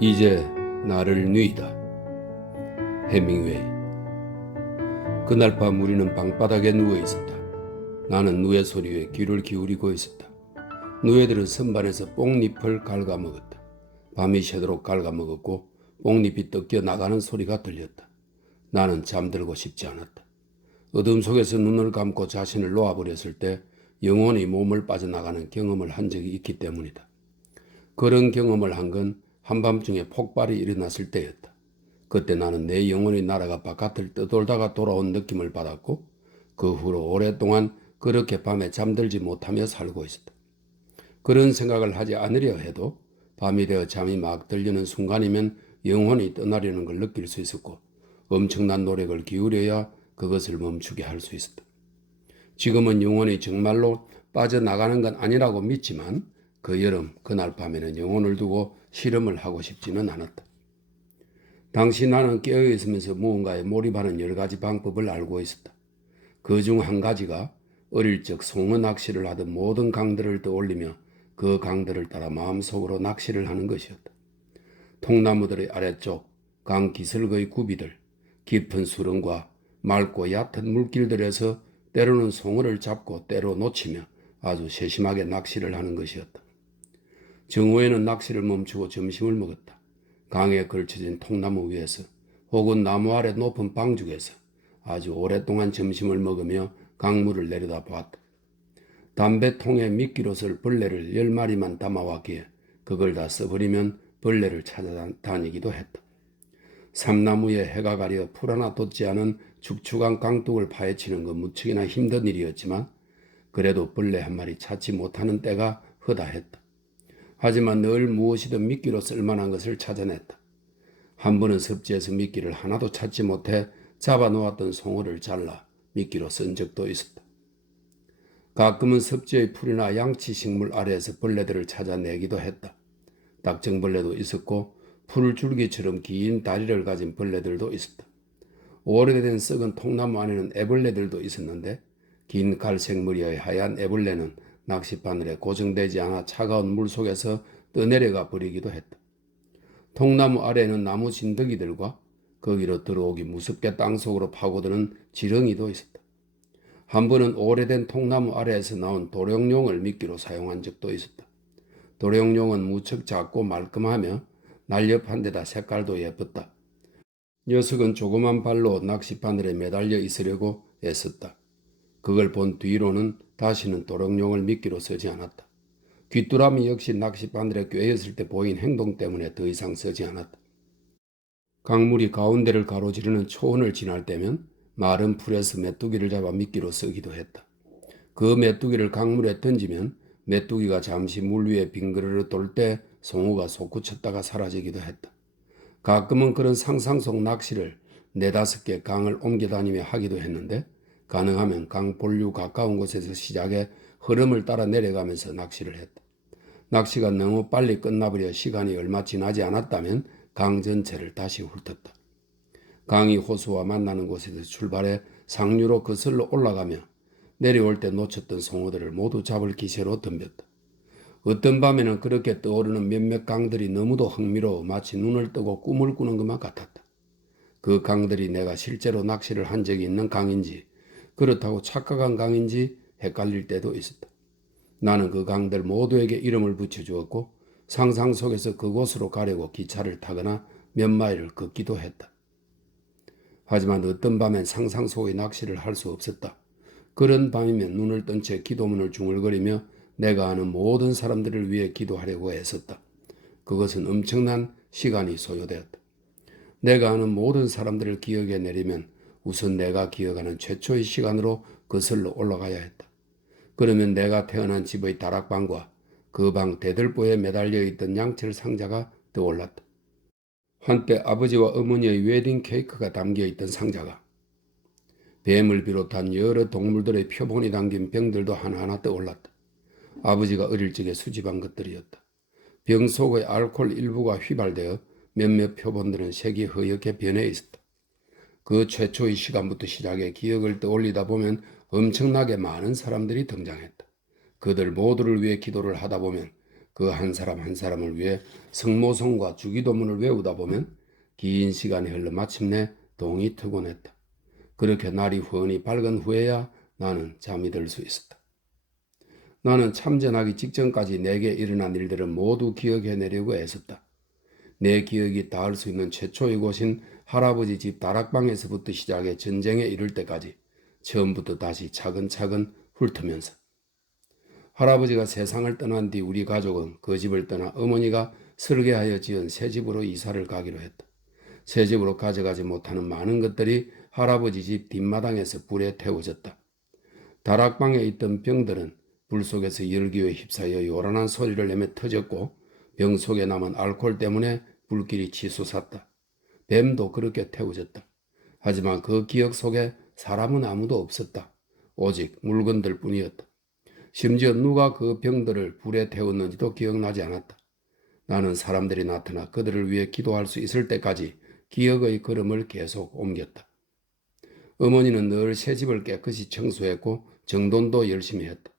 이제 나를 뉘이다. 해밍웨이. 그날 밤 우리는 방바닥에 누워 있었다. 나는 누에 소리에 귀를 기울이고 있었다. 누에들은 선반에서 뽕잎을 갉아먹었다. 밤이 새도록 갉아먹었고 뽕잎이 뜯겨 나가는 소리가 들렸다. 나는 잠들고 싶지 않았다. 어둠 속에서 눈을 감고 자신을 놓아버렸을 때 영혼이 몸을 빠져나가는 경험을 한 적이 있기 때문이다. 그런 경험을 한 건 한밤중에 폭발이 일어났을 때였다. 그때 나는 내 영혼이 날아가 바깥을 떠돌다가 돌아온 느낌을 받았고 그 후로 오랫동안 그렇게 밤에 잠들지 못하며 살고 있었다. 그런 생각을 하지 않으려 해도 밤이 되어 잠이 막 들리는 순간이면 영혼이 떠나려는 걸 느낄 수 있었고 엄청난 노력을 기울여야 그것을 멈추게 할 수 있었다. 지금은 영혼이 정말로 빠져나가는 건 아니라고 믿지만 그 여름 그날 밤에는 영혼을 두고 실험을 하고 싶지는 않았다. 당시 나는 깨어 있으면서 무언가에 몰입하는 여러 가지 방법을 알고 있었다. 그 중 한 가지가 어릴 적 송어 낚시를 하던 모든 강들을 떠올리며 그 강들을 따라 마음속으로 낚시를 하는 것이었다. 통나무들의 아래쪽 강 기슭의 구비들, 깊은 수렁과 맑고 얕은 물길들에서 때로는 송어를 잡고 때로 놓치며 아주 세심하게 낚시를 하는 것이었다. 정오에는 낚시를 멈추고 점심을 먹었다. 강에 걸쳐진 통나무 위에서 혹은 나무 아래 높은 방죽에서 아주 오랫동안 점심을 먹으며 강물을 내려다 보았다. 담배통에 미끼로 쓸 벌레를 열 마리만 담아왔기에 그걸 다 써버리면 벌레를 찾아다니기도 했다. 삼나무에 해가 가려 풀 하나 돋지 않은 축축한 강둑을 파헤치는 건 무척이나 힘든 일이었지만 그래도 벌레 한 마리 찾지 못하는 때가 허다했다. 하지만 늘 무엇이든 미끼로 쓸만한 것을 찾아냈다. 한 번은 섭지에서 미끼를 하나도 찾지 못해 잡아놓았던 송어를 잘라 미끼로 쓴 적도 있었다. 가끔은 섭지의 풀이나 양치 식물 아래에서 벌레들을 찾아내기도 했다. 딱정벌레도 있었고 풀줄기처럼 긴 다리를 가진 벌레들도 있었다. 오래된 썩은 통나무 안에는 애벌레들도 있었는데 긴 갈색 머리의 하얀 애벌레는 낚싯바늘에 고정되지 않아 차가운 물 속에서 떠내려가 버리기도 했다. 통나무 아래에는 나무 진드기들과 거기로 들어오기 무섭게 땅속으로 파고드는 지렁이도 있었다. 한 번은 오래된 통나무 아래에서 나온 도룡용을 미끼로 사용한 적도 있었다. 도룡용은 무척 작고 말끔하며 날렵한 데다 색깔도 예뻤다. 녀석은 조그만 발로 낚싯바늘에 매달려 있으려고 애썼다. 그걸 본 뒤로는 다시는 도롱뇽을 미끼로 쓰지 않았다. 귀뚜라미 역시 낚싯바늘에 꿰었을 때 보인 행동 때문에 더 이상 쓰지 않았다. 강물이 가운데를 가로지르는 초원을 지날 때면 마른 풀에서 메뚜기를 잡아 미끼로 쓰기도 했다. 그 메뚜기를 강물에 던지면 메뚜기가 잠시 물 위에 빙그르르 돌 때 송우가 솟구쳤다가 사라지기도 했다. 가끔은 그런 상상 속 낚시를 네다섯 개 강을 옮겨 다니며 하기도 했는데 가능하면 강 본류 가까운 곳에서 시작해 흐름을 따라 내려가면서 낚시를 했다. 낚시가 너무 빨리 끝나버려 시간이 얼마 지나지 않았다면 강 전체를 다시 훑었다. 강이 호수와 만나는 곳에서 출발해 상류로 거슬러 올라가며 내려올 때 놓쳤던 송어들을 모두 잡을 기세로 덤볐다. 어떤 밤에는 그렇게 떠오르는 몇몇 강들이 너무도 흥미로워 마치 눈을 뜨고 꿈을 꾸는 것만 같았다. 그 강들이 내가 실제로 낚시를 한 적이 있는 강인지 그렇다고 착각한 강인지 헷갈릴 때도 있었다. 나는 그 강들 모두에게 이름을 붙여주었고 상상 속에서 그곳으로 가려고 기차를 타거나 몇 마일을 걷기도 했다. 하지만 어떤 밤엔 상상 속의 낚시를 할 수 없었다. 그런 밤이면 눈을 뜬 채 기도문을 중얼거리며 내가 아는 모든 사람들을 위해 기도하려고 애썼다. 그것은 엄청난 시간이 소요되었다. 내가 아는 모든 사람들을 기억해 내리면 우선 내가 기억하는 최초의 시간으로 거슬러 올라가야 했다. 그러면 내가 태어난 집의 다락방과 그 방 대들보에 매달려 있던 양철 상자가 떠올랐다. 한때 아버지와 어머니의 웨딩 케이크가 담겨 있던 상자가 뱀을 비롯한 여러 동물들의 표본이 담긴 병들도 하나하나 떠올랐다. 아버지가 어릴 적에 수집한 것들이었다. 병 속의 알코올 일부가 휘발되어 몇몇 표본들은 색이 허옇게 변해 있었다. 그 최초의 시간부터 시작해 기억을 떠올리다 보면 엄청나게 많은 사람들이 등장했다. 그들 모두를 위해 기도를 하다 보면 그 한 사람 한 사람을 위해 성모성과 주기도문을 외우다 보면 긴 시간이 흘러 마침내 동이 트곤 했다. 그렇게 날이 훤히 밝은 후에야 나는 잠이 들 수 있었다. 나는 참전하기 직전까지 내게 일어난 일들을 모두 기억해내려고 애썼다. 내 기억이 닿을 수 있는 최초의 곳인 할아버지 집 다락방에서부터 시작해 전쟁에 이를 때까지 처음부터 다시 차근차근 훑으면서 할아버지가 세상을 떠난 뒤 우리 가족은 그 집을 떠나 어머니가 설계하여 지은 새 집으로 이사를 가기로 했다. 새 집으로 가져가지 못하는 많은 것들이 할아버지 집 뒷마당에서 불에 태워졌다. 다락방에 있던 병들은 불 속에서 열기에 휩싸여 요란한 소리를 내며 터졌고 병 속에 남은 알코올 때문에 불길이 치솟았다. 뱀도 그렇게 태워졌다. 하지만 그 기억 속에 사람은 아무도 없었다. 오직 물건들 뿐이었다. 심지어 누가 그 병들을 불에 태웠는지도 기억나지 않았다. 나는 사람들이 나타나 그들을 위해 기도할 수 있을 때까지 기억의 걸음을 계속 옮겼다. 어머니는 늘 새 집을 깨끗이 청소했고 정돈도 열심히 했다.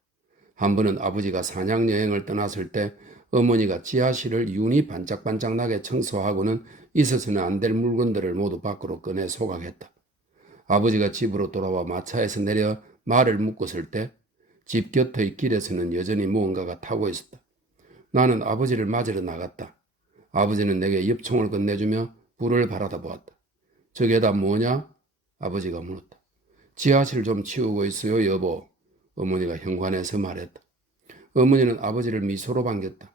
한 번은 아버지가 사냥 여행을 떠났을 때 어머니가 지하실을 윤이 반짝반짝 나게 청소하고는 있어서는 안 될 물건들을 모두 밖으로 꺼내 소각했다. 아버지가 집으로 돌아와 마차에서 내려 말을 묶었을 때 집 곁의 길에서는 여전히 무언가가 타고 있었다. 나는 아버지를 맞으러 나갔다. 아버지는 내게 엽총을 건네주며 불을 바라다 보았다. 저게 다 뭐냐? 아버지가 물었다. 지하실 좀 치우고 있어요, 여보. 어머니가 현관에서 말했다. 어머니는 아버지를 미소로 반겼다.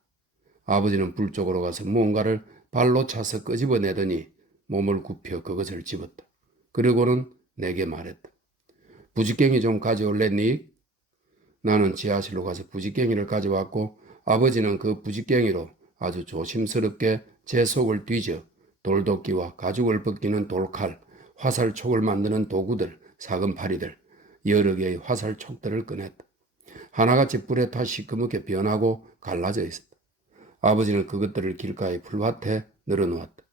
아버지는 불 쪽으로 가서 무언가를 발로 차서 끄집어내더니 몸을 굽혀 그것을 집었다. 그리고는 내게 말했다. 부지깽이 좀 가져올래, 니? 나는 지하실로 가서 부지깽이를 가져왔고 아버지는 그 부지깽이로 아주 조심스럽게 제 속을 뒤져 돌도끼와 가죽을 벗기는 돌칼, 화살촉을 만드는 도구들, 사금파리들, 여러 개의 화살촉들을 꺼냈다. 하나같이 불에 타 시커멓게 변하고 갈라져 있었다. 아버지는 그것들을 길가의 풀밭에 늘어놓았다.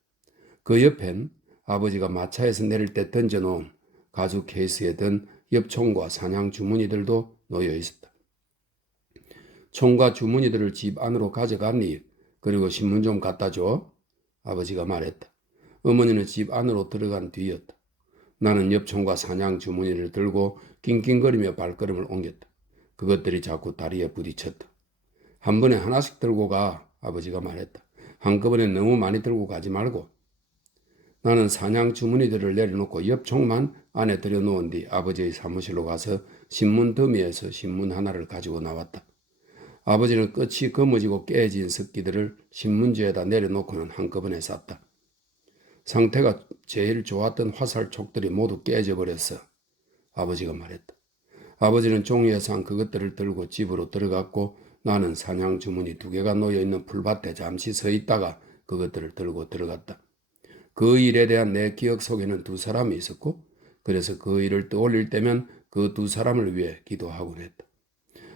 그 옆엔 아버지가 마차에서 내릴 때 던져놓은 가죽 케이스에 든 엽총과 사냥 주머니들도 놓여 있었다. 총과 주머니들을 집 안으로 가져갔니? 그리고 신문 좀 갖다 줘. 아버지가 말했다. 어머니는 집 안으로 들어간 뒤였다. 나는 엽총과 사냥 주머니를 들고 낑낑거리며 발걸음을 옮겼다. 그것들이 자꾸 다리에 부딪혔다. 한 번에 하나씩 들고 가, 아버지가 말했다. 한꺼번에 너무 많이 들고 가지 말고. 나는 사냥 주머니들을 내려놓고 엽총만 안에 들여놓은 뒤 아버지의 사무실로 가서 신문 더미에서 신문 하나를 가지고 나왔다. 아버지는 끝이 거머지고 깨진 습기들을 신문지에다 내려놓고는 한꺼번에 쌌다. 상태가 제일 좋았던 화살촉들이 모두 깨져버렸어. 아버지가 말했다. 아버지는 종이에 산 그것들을 들고 집으로 들어갔고 나는 사냥 주머니 두 개가 놓여 있는 풀밭에 잠시 서 있다가 그것들을 들고 들어갔다. 그 일에 대한 내 기억 속에는 두 사람이 있었고 그래서 그 일을 떠올릴 때면 그 두 사람을 위해 기도하곤 했다.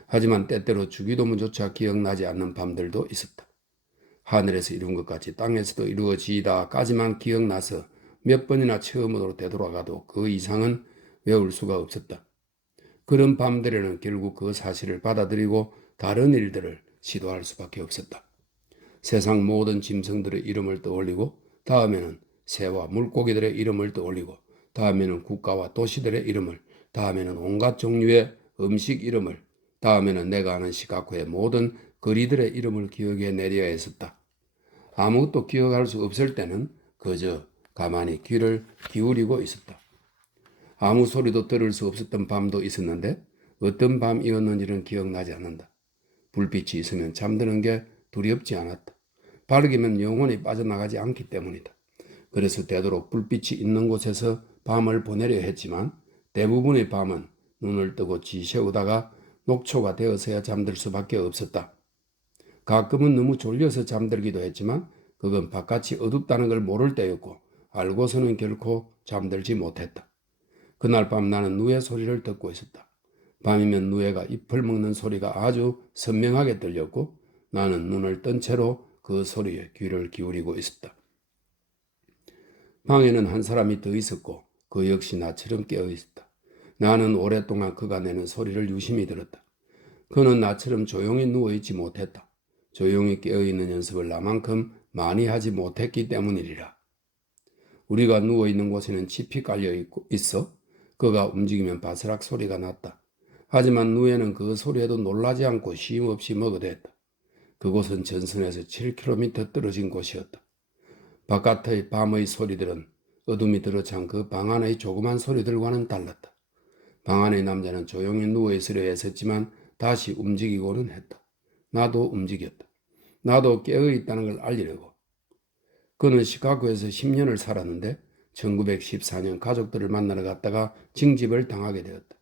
하지만 때때로 주기도문조차 기억나지 않는 밤들도 있었다. 하늘에서 이룬 것 같이 땅에서도 이루어지다까지만 기억나서 몇 번이나 처음으로 되돌아가도 그 이상은 외울 수가 없었다. 그런 밤들에는 결국 그 사실을 받아들이고 다른 일들을 시도할 수밖에 없었다. 세상 모든 짐승들의 이름을 떠올리고 다음에는 새와 물고기들의 이름을 떠올리고 다음에는 국가와 도시들의 이름을 다음에는 온갖 종류의 음식 이름을 다음에는 내가 아는 시카고의 모든 거리들의 이름을 기억해 내려야 했었다. 아무것도 기억할 수 없을 때는 그저 가만히 귀를 기울이고 있었다. 아무 소리도 들을 수 없었던 밤도 있었는데 어떤 밤이었는지는 기억나지 않는다. 불빛이 있으면 잠드는 게 두렵지 않았다. 밝으면 영혼이 빠져나가지 않기 때문이다. 그래서 되도록 불빛이 있는 곳에서 밤을 보내려 했지만 대부분의 밤은 눈을 뜨고 지새우다가 녹초가 되어서야 잠들 수밖에 없었다. 가끔은 너무 졸려서 잠들기도 했지만 그건 바깥이 어둡다는 걸 모를 때였고 알고서는 결코 잠들지 못했다. 그날 밤 나는 누의 소리를 듣고 있었다. 밤이면 누에가 잎을 먹는 소리가 아주 선명하게 들렸고 나는 눈을 뜬 채로 그 소리에 귀를 기울이고 있었다. 방에는 한 사람이 더 있었고 그 역시 나처럼 깨어 있었다. 나는 오랫동안 그가 내는 소리를 유심히 들었다. 그는 나처럼 조용히 누워있지 못했다. 조용히 깨어있는 연습을 나만큼 많이 하지 못했기 때문이리라. 우리가 누워있는 곳에는 칩이 깔려 있고 있어 그가 움직이면 바스락 소리가 났다. 하지만 누에는 그 소리에도 놀라지 않고 쉼없이 먹어댔다. 그곳은 전선에서 7km 떨어진 곳이었다. 바깥의 밤의 소리들은 어둠이 들어찬 그 방 안의 조그만 소리들과는 달랐다. 방 안의 남자는 조용히 누워있으려 애썼지만 다시 움직이고는 했다. 나도 움직였다. 나도 깨어있다는 걸 알리려고. 그는 시카고에서 10년을 살았는데 1914년 가족들을 만나러 갔다가 징집을 당하게 되었다.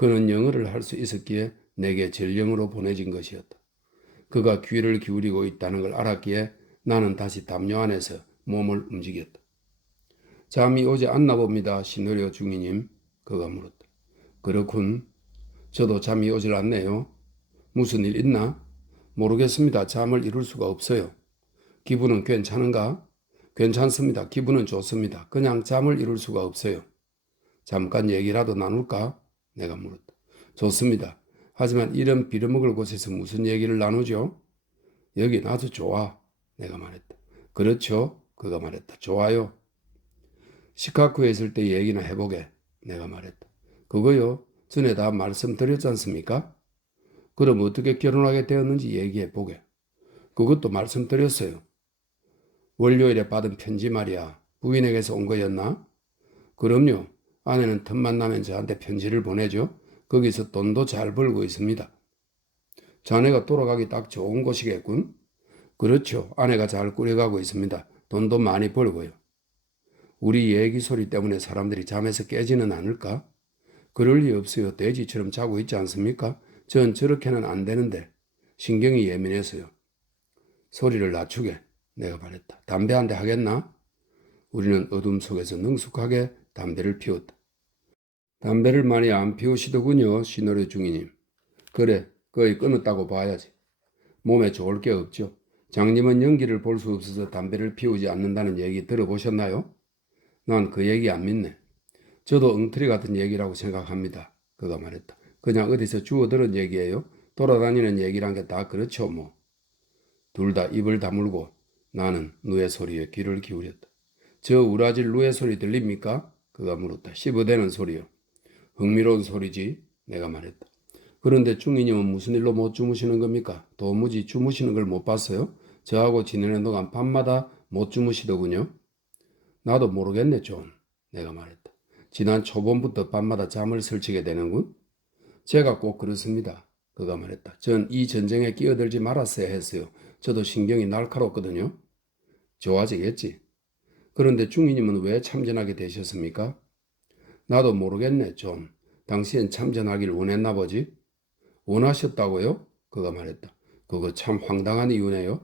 그는 영어를 할 수 있었기에 내게 전령으로 보내진 것이었다. 그가 귀를 기울이고 있다는 걸 알았기에 나는 다시 담요 안에서 몸을 움직였다. 잠이 오지 않나 봅니다, 신노려 중이님. 그가 물었다. 그렇군. 저도 잠이 오질 않네요. 무슨 일 있나? 모르겠습니다. 잠을 이룰 수가 없어요. 기분은 괜찮은가? 괜찮습니다. 기분은 좋습니다. 그냥 잠을 이룰 수가 없어요. 잠깐 얘기라도 나눌까? 내가 물었다. 좋습니다. 하지만 이런 빌어먹을 곳에서 무슨 얘기를 나누죠? 여기 나도 좋아. 내가 말했다. 그렇죠? 그가 말했다. 좋아요. 시카고에 있을 때 얘기나 해보게. 내가 말했다. 그거요. 전에 다 말씀드렸지 않습니까? 그럼 어떻게 결혼하게 되었는지 얘기해 보게. 그것도 말씀드렸어요. 월요일에 받은 편지 말이야. 부인에게서 온 거였나? 그럼요. 아내는 틈만 나면 저한테 편지를 보내죠. 거기서 돈도 잘 벌고 있습니다. 자네가 돌아가기 딱 좋은 곳이겠군. 그렇죠. 아내가 잘 꾸려가고 있습니다. 돈도 많이 벌고요. 우리 얘기 소리 때문에 사람들이 잠에서 깨지는 않을까? 그럴 리 없어요. 돼지처럼 자고 있지 않습니까? 전 저렇게는 안 되는데 신경이 예민해서요. 소리를 낮추게 내가 말했다. 담배 한 대 하겠나? 우리는 어둠 속에서 능숙하게 담배를 피웠다. 담배를 많이 안 피우시더군요, 신노래 중이님. 그래, 거의 끊었다고 봐야지. 몸에 좋을 게 없죠. 장님은 연기를 볼 수 없어서 담배를 피우지 않는다는 얘기 들어보셨나요? 난 그 얘기 안 믿네. 저도 엉터리 같은 얘기라고 생각합니다. 그가 말했다. 그냥 어디서 주워들은 얘기예요. 돌아다니는 얘기란 게 다 그렇죠, 뭐. 둘 다 입을 다물고 나는 누의 소리에 귀를 기울였다. 저 우라질 누의 소리 들립니까? 그가 물었다. 씹어대는 소리요. 흥미로운 소리지. 내가 말했다. 그런데 중이님은 무슨 일로 못 주무시는 겁니까? 도무지 주무시는 걸 못 봤어요? 저하고 지내는 동안 밤마다 못 주무시더군요. 나도 모르겠네, 좀. 내가 말했다. 지난 초봄부터 밤마다 잠을 설치게 되는군. 제가 꼭 그렇습니다. 그가 말했다. 전 이 전쟁에 끼어들지 말았어야 했어요. 저도 신경이 날카롭거든요. 좋아지겠지. 그런데 중이님은 왜 참전하게 되셨습니까? 나도 모르겠네, 좀. 당시엔 참전하길 원했나 보지? 원하셨다고요? 그가 말했다. 그거 참 황당한 이유네요.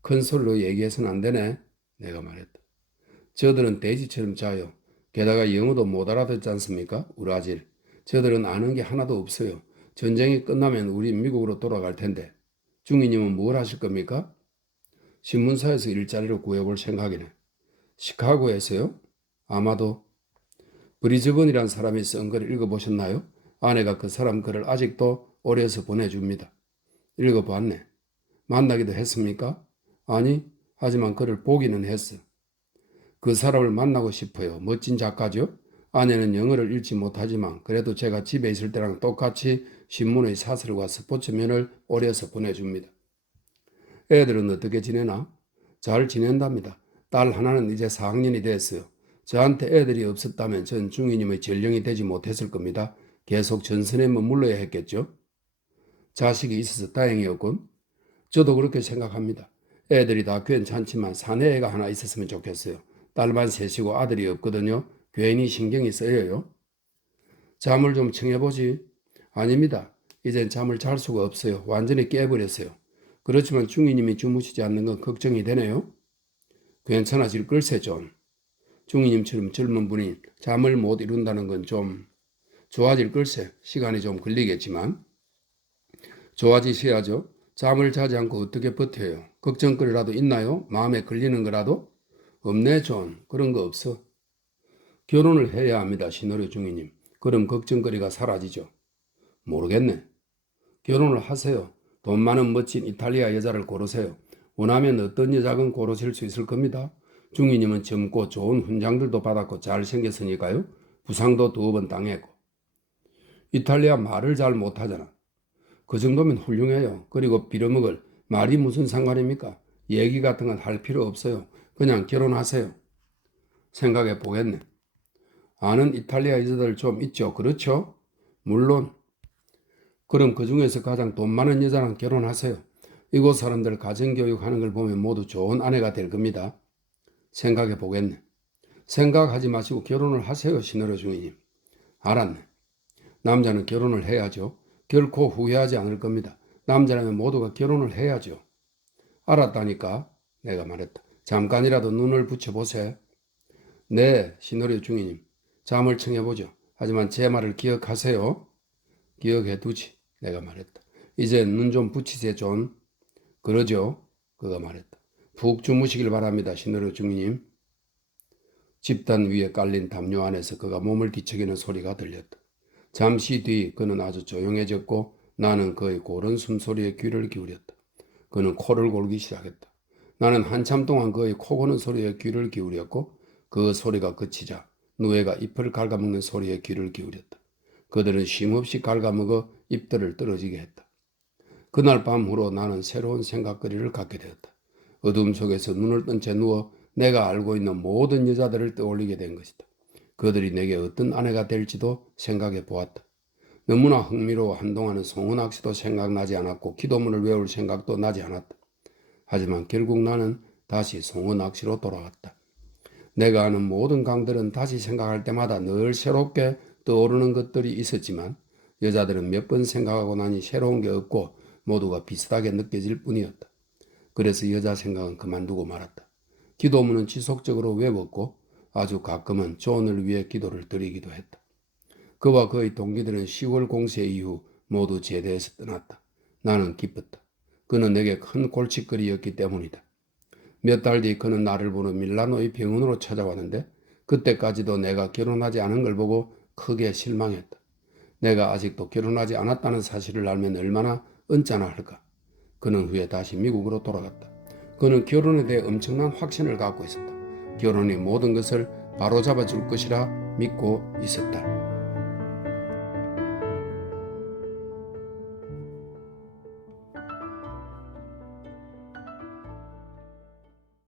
큰 소리로 얘기해서는 안 되네. 내가 말했다. 저들은 돼지처럼 자요. 게다가 영어도 못 알아듣지 않습니까? 우라질. 저들은 아는 게 하나도 없어요. 전쟁이 끝나면 우리 미국으로 돌아갈 텐데. 중이님은 뭘 하실 겁니까? 신문사에서 일자리를 구해볼 생각이네. 시카고에서요? 아마도 브리즈번이란 사람이 쓴 글을 읽어보셨나요? 아내가 그 사람 글을 아직도 오래서 보내줍니다. 읽어봤네. 만나기도 했습니까? 아니, 하지만 그를 보기는 했어. 그 사람을 만나고 싶어요. 멋진 작가죠? 아내는 영어를 읽지 못하지만 그래도 제가 집에 있을 때랑 똑같이 신문의 사설과 스포츠면을 오래서 보내줍니다. 애들은 어떻게 지내나? 잘 지낸답니다. 딸 하나는 이제 4학년이 됐어요. 저한테 애들이 없었다면 전 중이님의 전령이 되지 못했을 겁니다. 계속 전선에 머물러야 했겠죠. 자식이 있어서 다행이었군. 저도 그렇게 생각합니다. 애들이 다 괜찮지만 사내 애가 하나 있었으면 좋겠어요. 딸만 셋이고 아들이 없거든요. 괜히 신경이 쓰여요. 잠을 좀 청해보지. 아닙니다. 이젠 잠을 잘 수가 없어요. 완전히 깨버렸어요. 그렇지만 중이님이 주무시지 않는 건 걱정이 되네요. 괜찮아질 걸세 좀. 중이님처럼 젊은 분이 잠을 못 이룬다는 건 좀 좋아질 걸세. 시간이 좀 걸리겠지만. 좋아지셔야죠. 잠을 자지 않고 어떻게 버텨요? 걱정거리라도 있나요? 마음에 걸리는 거라도? 없네, 존. 그런 거 없어. 결혼을 해야 합니다, 신호려 중이님. 그럼 걱정거리가 사라지죠. 모르겠네. 결혼을 하세요. 돈 많은 멋진 이탈리아 여자를 고르세요. 원하면 어떤 여자건 고르실 수 있을 겁니다. 중이님은 젊고 좋은 훈장들도 받았고 잘생겼으니까요. 부상도 두어 번 당했고. 이탈리아 말을 잘 못하잖아. 그 정도면 훌륭해요. 그리고 빌어먹을 말이 무슨 상관입니까? 얘기 같은 건 할 필요 없어요. 그냥 결혼하세요. 생각해 보겠네. 아는 이탈리아 여자들 좀 있죠. 그렇죠? 물론. 그럼 그 중에서 가장 돈 많은 여자랑 결혼하세요. 이곳 사람들 가정교육 하는 걸 보면 모두 좋은 아내가 될 겁니다. 생각해 보겠네. 생각하지 마시고 결혼을 하세요, 신어로 중이님. 알았네. 남자는 결혼을 해야죠. 결코 후회하지 않을 겁니다. 남자라면 모두가 결혼을 해야죠. 알았다니까. 내가 말했다. 잠깐이라도 눈을 붙여보세요. 네, 신호리 중이님. 잠을 청해보죠. 하지만 제 말을 기억하세요. 기억해 두지. 내가 말했다. 이제 눈 좀 붙이세요, 존. 그러죠. 그가 말했다. 푹 주무시길 바랍니다, 신호리 중이님. 집단 위에 깔린 담요 안에서 그가 몸을 뒤척이는 소리가 들렸다. 잠시 뒤 그는 아주 조용해졌고 나는 그의 고른 숨소리에 귀를 기울였다. 그는 코를 골기 시작했다. 나는 한참 동안 그의 코 고는 소리에 귀를 기울였고 그 소리가 그치자 누에가 잎을 갉아먹는 소리에 귀를 기울였다. 그들은 쉼없이 갉아먹어 잎들을 떨어지게 했다. 그날 밤 후로 나는 새로운 생각거리를 갖게 되었다. 어둠 속에서 눈을 뜬 채 누워 내가 알고 있는 모든 여자들을 떠올리게 된 것이다. 그들이 내게 어떤 아내가 될지도 생각해 보았다. 너무나 흥미로워 한동안은 송은학 씨도 생각나지 않았고 기도문을 외울 생각도 나지 않았다. 하지만 결국 나는 다시 송은학 씨로 돌아갔다. 내가 아는 모든 강들은 다시 생각할 때마다 늘 새롭게 떠오르는 것들이 있었지만 여자들은 몇 번 생각하고 나니 새로운 게 없고 모두가 비슷하게 느껴질 뿐이었다. 그래서 여자 생각은 그만두고 말았다. 기도문은 지속적으로 외웠고 아주 가끔은 존을 위해 기도를 드리기도 했다. 그와 그의 동기들은 10월 공세 이후 모두 제대해서 떠났다. 나는 기뻤다. 그는 내게 큰 골칫거리였기 때문이다. 몇 달 뒤 그는 나를 보러 밀라노의 병원으로 찾아왔는데 그때까지도 내가 결혼하지 않은 걸 보고 크게 실망했다. 내가 아직도 결혼하지 않았다는 사실을 알면 얼마나 언짢아 할까. 그는 후에 다시 미국으로 돌아갔다. 그는 결혼에 대해 엄청난 확신을 갖고 있었다. 결혼이 모든 것을 바로잡아 줄 것이라 믿고 있었다.